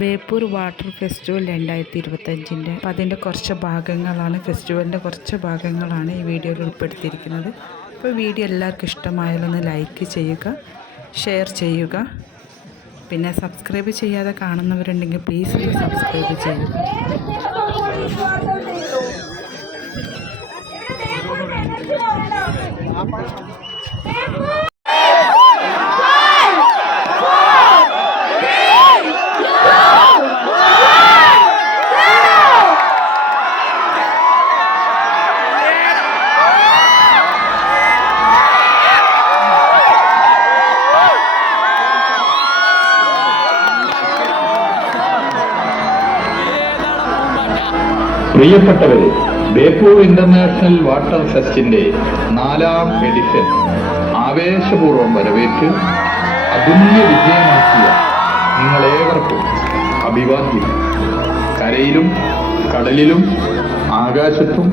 Beypore water festival രണ്ടായിരത്തി ഇരുപത്തഞ്ചിന്റെ അതിന്റെ കുറച്ച് ഭാഗങ്ങളാണ്. ഫെസ്റ്റിവലിന്റെ കുറച്ച് ഭാഗങ്ങളാണ് ഈ വീഡിയോയിൽ ഉൾപ്പെടുത്തിയിരിക്കുന്നത്. അപ്പോൾ വീഡിയോ എല്ലാവർക്കും ഇഷ്ടമായാലൊന്ന് ലൈക്ക് ചെയ്യുക ഷെയർ ചെയ്യുക. പിന്നെ സബ്സ്ക്രൈബ് ചെയ്യാതെ കാണുന്നവരുണ്ടെങ്കിൽ പ്ലീസ് സബ്സ്ക്രൈബ് ചെയ്യുക. പ്രിയപ്പെട്ടവരെ ബേപ്പൂർ ഇന്റർനാഷണൽ വാട്ടർ ഫെസ്റ്റിന്റെ നാലാം എഡിഷൻ ആവേശപൂർവം വരവേറ്റ് അതുല്യ വിജയമാക്കിയ നിങ്ങളേവർക്കും അഭിവാദ്യം. കരയിലും കടലിലും ആകാശത്തും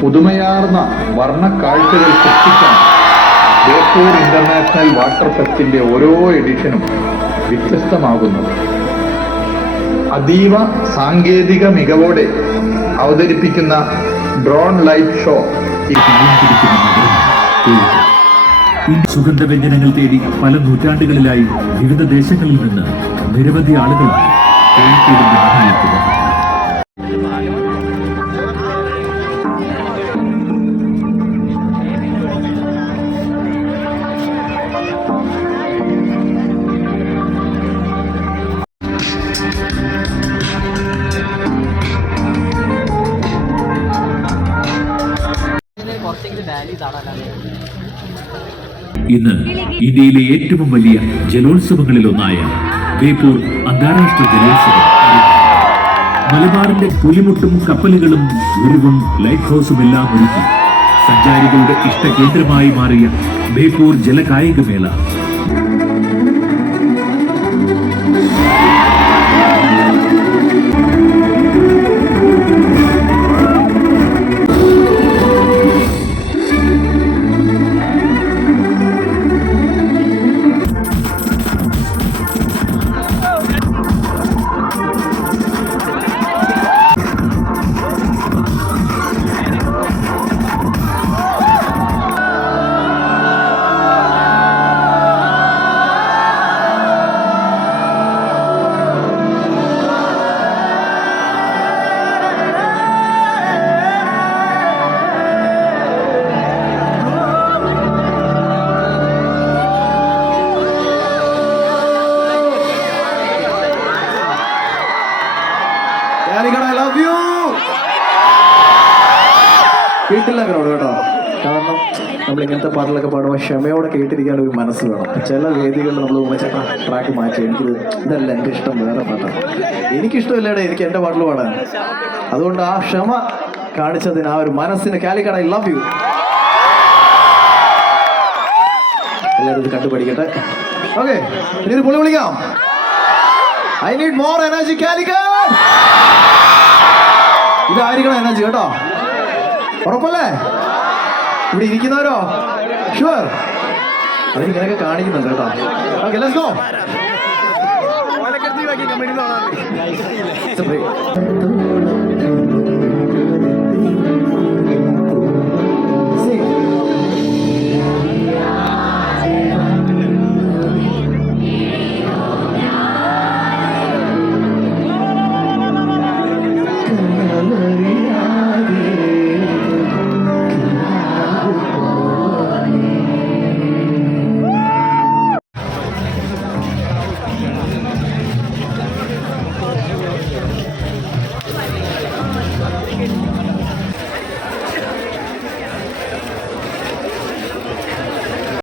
പുതുമയാർന്ന വർണക്കാഴ്ചകൾ സൃഷ്ടിക്കാൻ ബേപ്പൂർ ഇന്റർനാഷണൽ വാട്ടർ ഫെസ്റ്റിന്റെ ഓരോ എഡിഷനും വ്യത്യസ്തമാകുന്നത് അതീവ സാങ്കേതിക മികവോടെ അവതരിപ്പിക്കുന്ന ഡ്രോൺ ലൈറ്റ് ഷോ സുഗന്ധവ്യഞ്ജനങ്ങൾ തേടി പല നൂറ്റാണ്ടുകളിലായി വിവിധ ദേശങ്ങളിൽ നിന്ന് നിരവധി ആളുകളാണ് കോഴിക്കോടിന്റെ ഇന്ന് ഇന്ത്യയിലെ ഏറ്റവും വലിയ ജലോത്സവങ്ങളിൽ ഒന്നായ ബേപ്പൂർ അന്താരാഷ്ട്ര ജലോത്സവം. മലബാറിന്റെ പുലിമുട്ടും കപ്പലുകളും ഉരുവും ലൈറ്റ് ഹൗസും എല്ലാം ഒരുക്കി സഞ്ചാരികളുടെ ഇഷ്ട കേന്ദ്രമായി മാറിയ ബേപ്പൂർ ജലകായികമേള ഐ ലവ് യു കേട്ടില്ല ക്രൗഡ് കേട്ടോ. കാരണം നമ്മൾ ഇങ്ങനത്തെ പാട്ടുകളൊക്കെ പാടുമ്പോൾ ക്ഷമയോടെ കേട്ടിരിക്കാൻ ഒരു മനസ്സ് വേണം. ചില വേദികളിൽ നമ്മൾ ഉമ്മച്ചേട്ടാ ട്രാക്ക് മാറ്റി. എനിക്ക് ഇതല്ല എന്റെ ഇഷ്ടം വേറെ പാട്ടാണ് എനിക്കിഷ്ടമില്ലേടെ എനിക്ക് എന്റെ പാട്ടിൽ പാടാൻ. അതുകൊണ്ട് ആ ക്ഷമ കാണിച്ചതിന് ആ ഒരു മനസ്സിന് കാലിക്കട ഐ ലവ് യു എല്ലാവരും ഇത് കണ്ടുപഠിക്കട്ടെ. ഓക്കെ ഇനി ഒരു പൊളി വിളിക്കാം. I need more energy Calicut ഇതായിരിക്കണം എനർജി കേട്ടോ. ഉറപ്പല്ലേ? ഇവിടെ ഇരിക്കുന്നവരോ? ഷുവർ അവരിങ്ങനെയൊക്കെ കാണിക്കുന്നുണ്ട് കേട്ടോ. Okay let's go